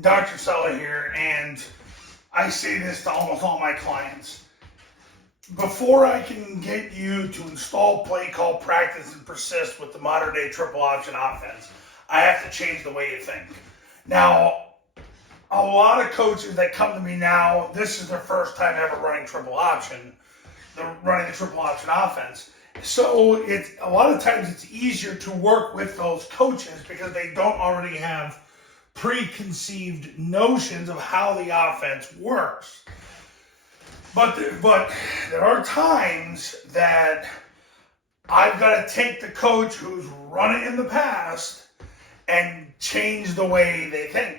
Dr. Sella here, and I say this to almost all my clients. Before I can get you to install, play, call, practice, and persist with the modern day triple option offense, I have to change the way you think. Now, a lot of coaches that come to me now, this is their first time ever running triple option. They're running the triple option offense. So a lot of times it's easier to work with those coaches because they don't already have preconceived notions of how the offense works. But there are times that I've got to take the coach who's run it in the past and change the way they think.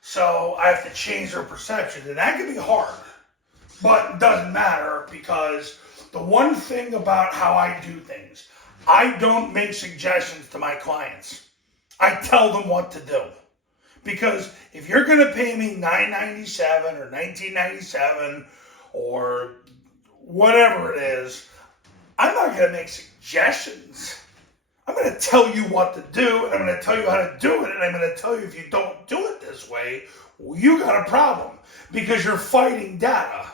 So I have to change their perception, and that can be hard. But it doesn't matter, because the one thing about how I do things, I don't make suggestions to my clients. I tell them what to do. Because if you're going to pay me $9.97 or $19.97 or whatever it is, I'm not going to make suggestions. I'm going to tell you what to do, and I'm going to tell you how to do it, and I'm going to tell you if you don't do it this way, well, you got a problem, because you're fighting data.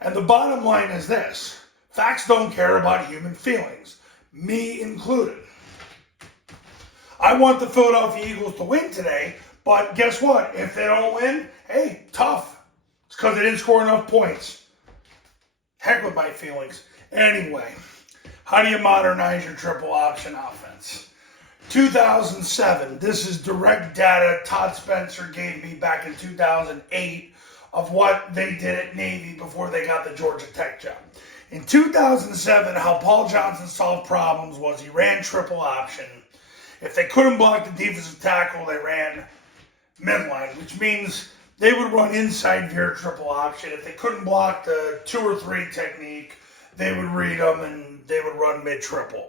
And the bottom line is this: facts don't care about human feelings, me included. I want the Philadelphia Eagles to win today, but guess what? If they don't win, hey, tough. It's because they didn't score enough points. Heck with my feelings. Anyway, how do you modernize your triple option offense? 2007, this is direct data Todd Spencer gave me back in 2008 of what they did at Navy before they got the Georgia Tech job. In 2007, how Paul Johnson solved problems was he ran triple option. If they couldn't block the defensive tackle, they ran midline, which means they would run inside veer triple option. If they couldn't block the 2 or 3 technique, they would read them and they would run mid-double.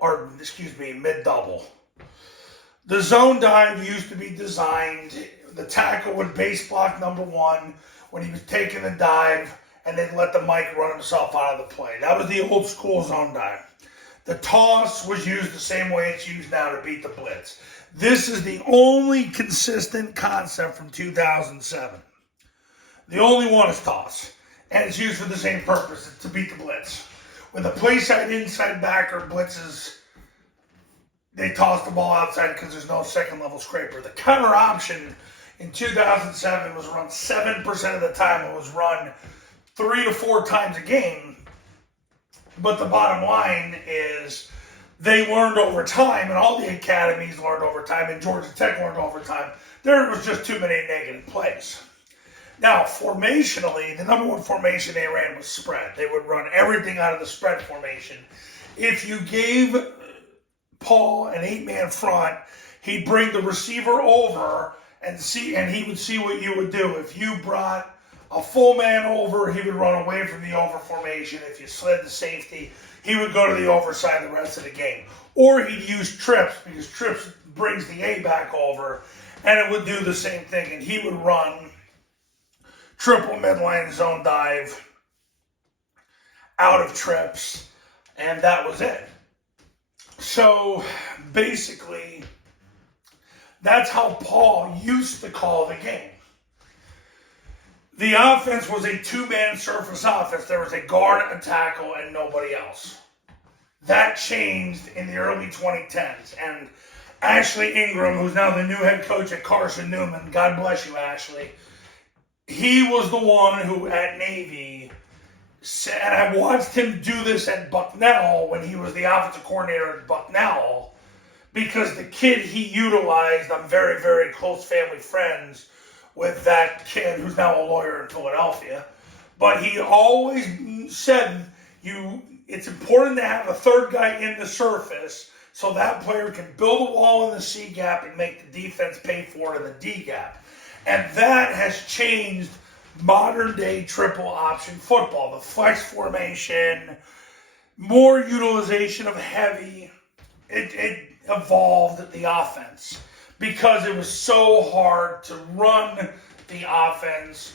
The zone dive used to be designed. The tackle would base block number 1 when he was taking the dive, and they'd let the Mike run himself out of the play. That was the old school zone dive. The toss was used the same way it's used now to beat the blitz. This is the only consistent concept from 2007. The only one is toss, and it's used for the same purpose, to beat the blitz. When the play side inside backer blitzes, they toss the ball outside because there's no second level scraper. The counter option in 2007 was run 7% of the time. It was run 3 to 4 times a game. But the bottom line is they learned over time, and all the academies learned over time, and Georgia Tech learned over time, there was just too many negative plays. Now, formationally, the number 1 formation they ran was spread. They would run everything out of the spread formation. If you gave Paul an 8-man front, he'd bring the receiver over and he would see what you would do. If you brought a full man over, he would run away from the over formation. If you slid the safety, he would go to the overside the rest of the game. Or he'd use trips, because trips brings the A back over, and it would do the same thing. And he would run triple midline zone dive out of trips, and that was it. So basically, that's how Paul used to call the game. The offense was a 2-man surface offense. There was a guard and a tackle and nobody else. That changed in the early 2010s. And Ashley Ingram, who's now the new head coach at Carson Newman, God bless you, Ashley, he was the one who at Navy said, and I watched him do this at Bucknell when he was the offensive coordinator at Bucknell, because the kid he utilized, I'm very, very close family friends with that kid who's now a lawyer in Philadelphia. But he always said it's important to have a third guy in the surface so that player can build a wall in the C gap and make the defense pay for it in the D gap. And that has changed modern day triple option football. The flex formation, more utilization of heavy, it evolved the offense, because it was so hard to run the offense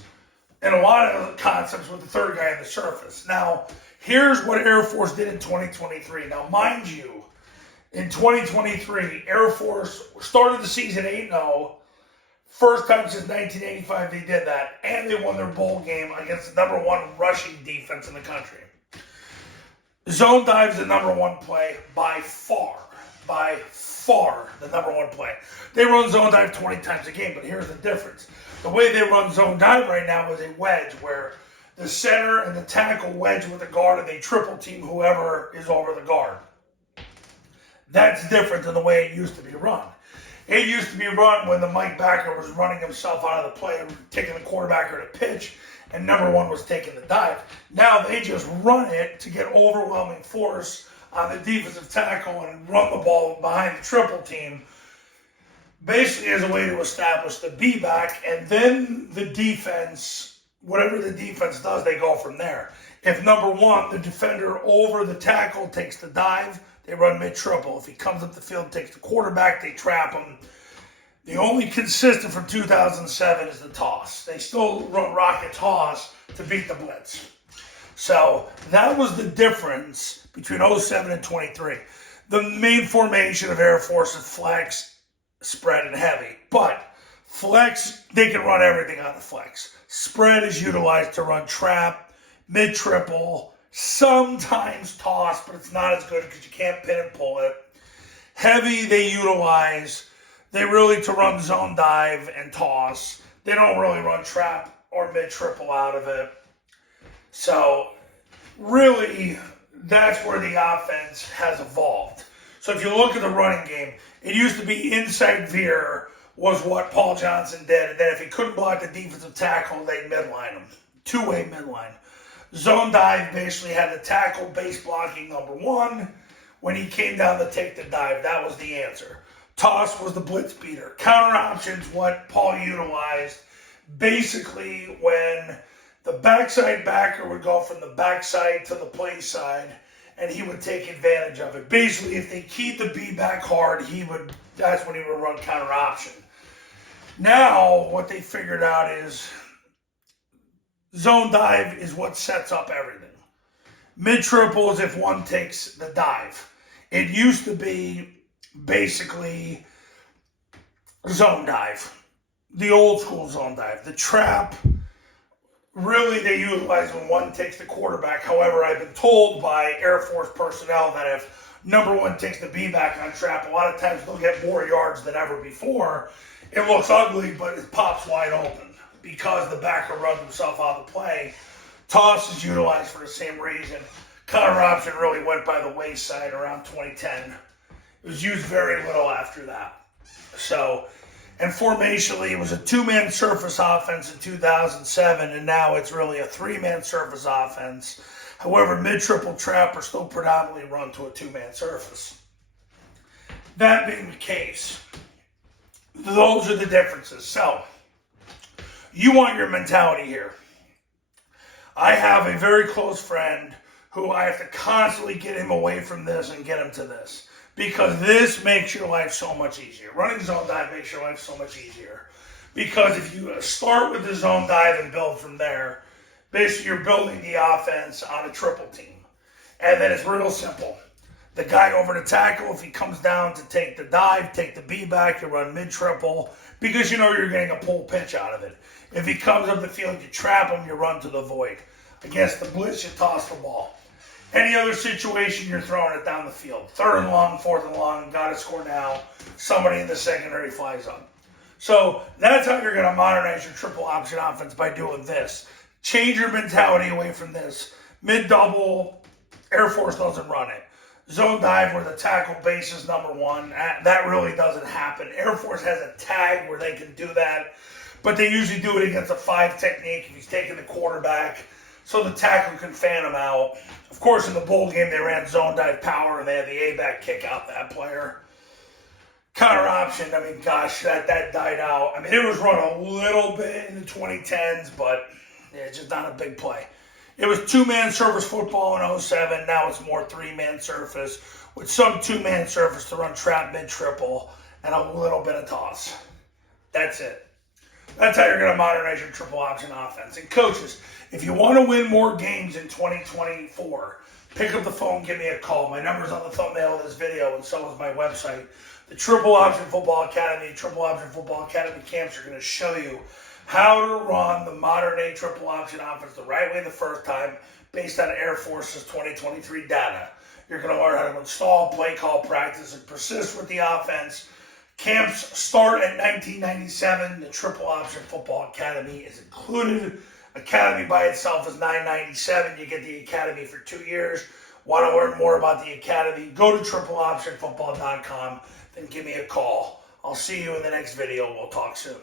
and a lot of the concepts with the third guy on the surface. Now, here's what Air Force did in 2023. Now, mind you, in 2023, Air Force started the season 8-0, First time since 1985 they did that, and they won their bowl game against the #1 rushing defense in the country. Zone dive is the #1 play by far the #1 play. They run zone dive 20 times a game, but here's the difference. The way they run zone dive right now is a wedge where the center and the tackle wedge with the guard and they triple team whoever is over the guard. That's different than the way it used to be run. It used to be run when the Mike backer was running himself out of the play and taking the quarterbacker to pitch, and #1 was taking the dive. Now they just run it to get overwhelming force on the defensive tackle and run the ball behind the triple team, basically as a way to establish the B-back, and then the defense, whatever the defense does, they go from there. If #1, the defender over the tackle takes the dive, they run mid-triple. If he comes up the field, takes the quarterback, they trap him. The only consistent from 2007 is the toss. They still run rocket toss to beat the blitz. So that was the difference between 07 and 23. The main formation of Air Force is flex, spread, and heavy. But flex, they can run everything on the flex. Spread is utilized to run trap, mid-triple, sometimes toss, but it's not as good because you can't pin and pull it. Heavy, they utilize, they really to run zone dive and toss. They don't really run trap or mid-triple out of it. So, really, that's where the offense has evolved. So if you look at the running game, it used to be inside veer was what Paul Johnson did. And then if he couldn't block the defensive tackle, they'd midline him. Two-way midline. Zone dive basically had the tackle base blocking #1. When he came down to take the dive, that was the answer. Toss was the blitz beater. Counter options, what Paul utilized, basically when the backside backer would go from the backside to the play side, and he would take advantage of it. Basically, if they keyed the B back hard, that's when he would run counter option. Now, what they figured out is zone dive is what sets up everything. Mid-triple is if one takes the dive. It used to be basically zone dive, the old school zone dive. The trap, really they utilize when one takes the quarterback. However, I've been told by Air Force personnel that if #1 takes the B-back on trap, a lot of times they'll get more yards than ever before. It looks ugly, but it pops wide open because the backer runs himself out of the play. Toss is utilized for the same reason. Counter option really went by the wayside around 2010. It was used very little after that. So, and formationally, it was a 2-man surface offense in 2007, and now it's really a 3-man surface offense. However, mid-triple trap are still predominantly run to a 2-man surface. That being the case, those are the differences. So, you want your mentality here. I have a very close friend who I have to constantly get him away from this and get him to this. Because this makes your life so much easier. Running zone dive makes your life so much easier. Because if you start with the zone dive and build from there, basically you're building the offense on a triple team. And then it's real simple. The guy over the tackle, if he comes down to take the dive, take the B back, you run mid-triple, because you know you're getting a pull pitch out of it. If he comes up the field, you trap him, you run to the void. Against the blitz, you toss the ball. Any other situation, you're throwing it down the field. 3rd and long, 4th and long, got to score now. Somebody in the secondary flies up. So that's how you're going to modernize your triple option offense, by doing this. Change your mentality away from this. Mid-double, Air Force doesn't run it. Zone dive where the tackle base is #1. That really doesn't happen. Air Force has a tag where they can do that, but they usually do it against a 5 technique if he's taking the quarterback, so the tackle can fan him out. Of course, in the bowl game, they ran zone dive power, and they had the A-back kick out that player. Counter option, I mean, gosh, that died out. I mean, it was run a little bit in the 2010s, but yeah, it's just not a big play. It was 2-man surface football in 07. Now it's more 3-man surface with some 2-man surface to run trap mid-triple and a little bit of toss. That's it. That's how you're going to modernize your triple option offense. And coaches, if you want to win more games in 2024, pick up the phone, give me a call. My number's on the thumbnail of this video, and so is my website. The Triple Option Football Academy, Triple Option Football Academy camps are going to show you how to run the modern day triple option offense the right way the first time based on Air Force's 2023 data. You're going to learn how to install, play call, practice, and persist with the offense. Camps start at $19.97. The Triple Option Football Academy is included. Academy by itself is $9.97. You get the Academy for 2 years. Want to learn more about the Academy? Go to tripleoptionfootball.com, then give me a call. I'll see you in the next video. We'll talk soon.